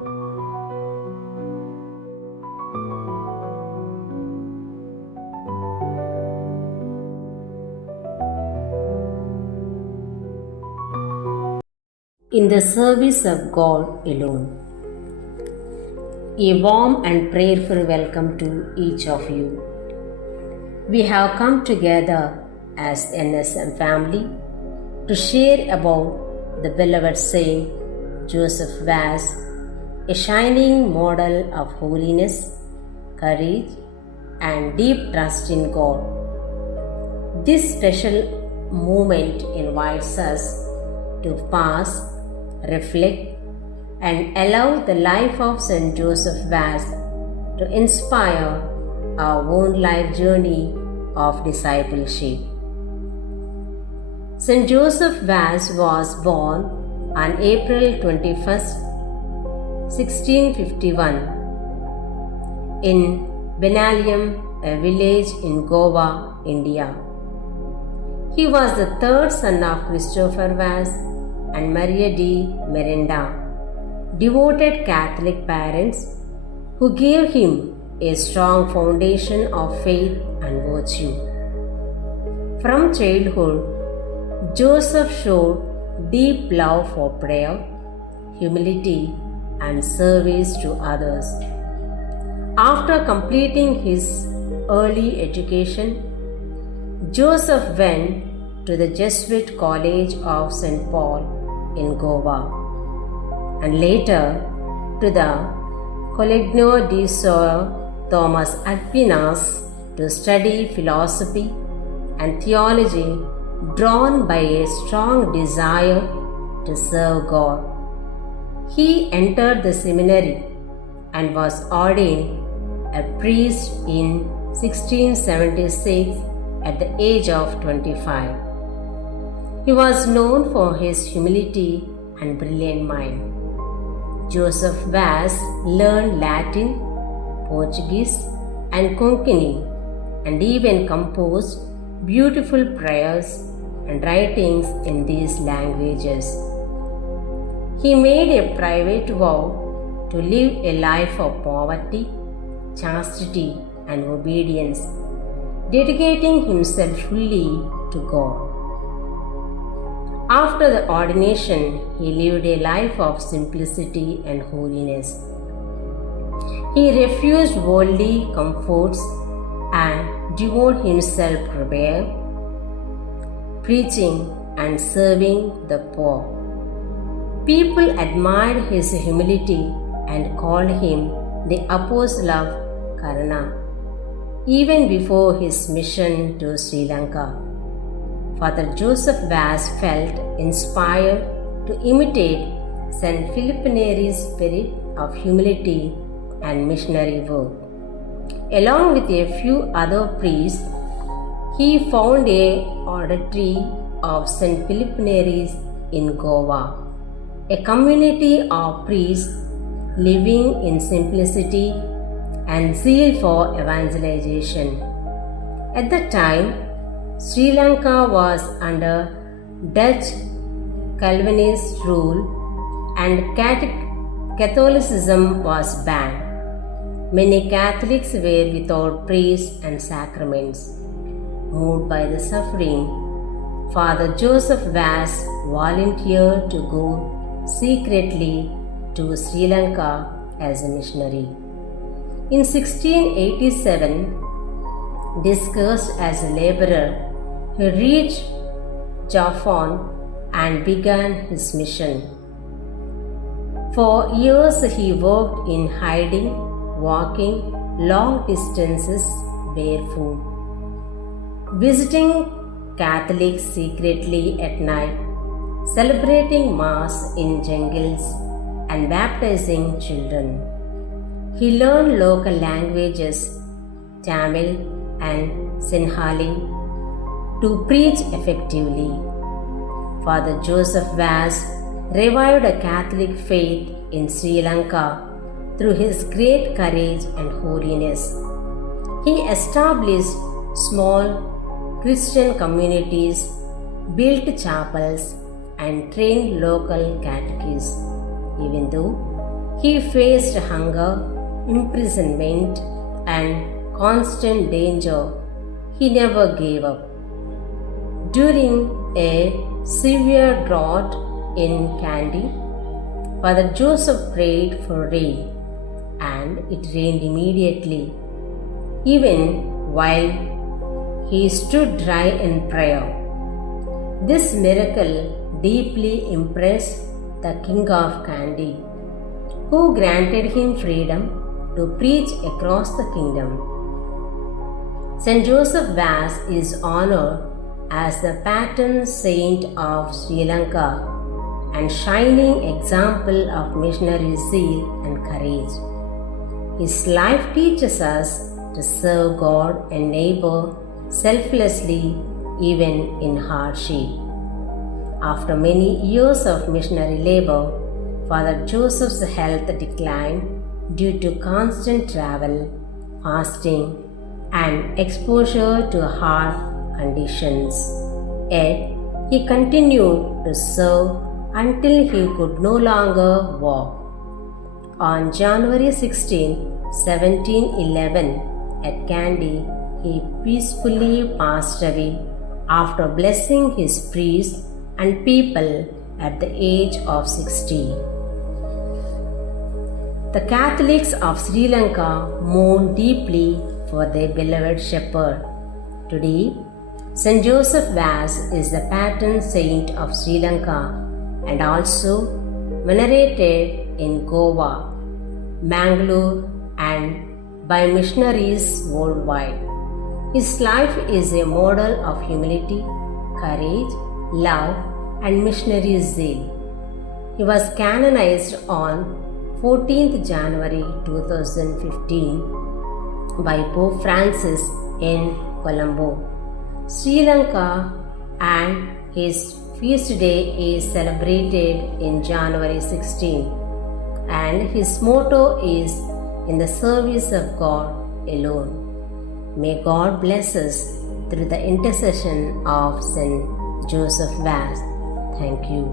In the service of God alone. A warm and prayerful welcome to each of you. We have come together as NSM family to share about the beloved Saint Joseph Vaz, a shining model of holiness, courage, and deep trust in God. This special moment invites us to pause, reflect, and allow the life of St. Joseph Vaz to inspire our own life journey of discipleship. St. Joseph Vaz was born on April 21st, 1651 in Benalium, a village in Goa, India. He was the third son of Christopher Vaz and Maria de Miranda, devoted Catholic parents who gave him a strong foundation of faith and virtue. From childhood, Joseph showed deep love for prayer, humility, and service to others. After completing his early education, Joseph went to the Jesuit College of St. Paul in Goa and later to the Collegio di Sir Thomas Aquinas to study philosophy and theology, drawn by a strong desire to serve God. He entered the seminary and was ordained a priest in 1676 at the age of 25. He was known for his humility and brilliant mind. Joseph Vaz learned Latin, Portuguese, and Konkani, and even composed beautiful prayers and writings in these languages. He made a private vow to live a life of poverty, chastity, and obedience, dedicating himself fully to God. After the ordination, he lived a life of simplicity and holiness. He refused worldly comforts and devoted himself to prayer, preaching, and serving the poor. People admired his humility and called him the Apostle of Karuna, even before his mission to Sri Lanka. Father Joseph Vaz felt inspired to imitate St. Philip Neri's spirit of humility and missionary work. Along with a few other priests, he found a oratory of St. Philip Neri's in Goa, a community of priests living in simplicity and zeal for evangelization. At the time, Sri Lanka was under Dutch Calvinist rule and Catholicism was banned. Many Catholics were without priests and sacraments. Moved by the suffering, Father Joseph Vaz volunteered to go secretly to Sri Lanka as a missionary. In 1687, disguised as a laborer, he reached Jaffna and began his mission. For years he worked in hiding, walking long distances barefoot, visiting Catholics secretly at night, celebrating Mass in jungles, and baptizing children. He learned local languages, Tamil and Sinhali, to preach effectively. Father Joseph Vaz revived a Catholic faith in Sri Lanka through his great courage and holiness. He established small Christian communities, built chapels, and trained local catechists. Even though He faced hunger, imprisonment, and constant danger. He never gave up. During a severe drought in Kandy, Father Joseph prayed for rain, and it rained immediately, even while he stood dry in prayer. This miracle deeply impressed the King of Kandy, who granted him freedom to preach across the kingdom. Saint Joseph Vaz is honored as the patron saint of Sri Lanka and shining example of missionary zeal and courage. His life teaches us to serve God and neighbor selflessly even in hardship. After many years of missionary labor, Father Joseph's health declined due to constant travel, fasting, and exposure to hard conditions. Yet, he continued to serve until he could no longer walk. On January 16, 1711, at Kandy, he peacefully passed away after blessing his priests and people at the age of 60. The Catholics of Sri Lanka mourn deeply for their beloved shepherd. Today, Saint Joseph Vaz is the patron saint of Sri Lanka and also venerated in Goa, Mangalore, and by missionaries worldwide. His life is a model of humility, courage, love, and missionary zeal. He was canonized on 14th January 2015 by Pope Francis in Colombo, Sri Lanka, and his feast day is celebrated in January 16, and his motto is "In the service of God alone." May God bless us through the intercession of Saint Joseph Vaz. Thank you.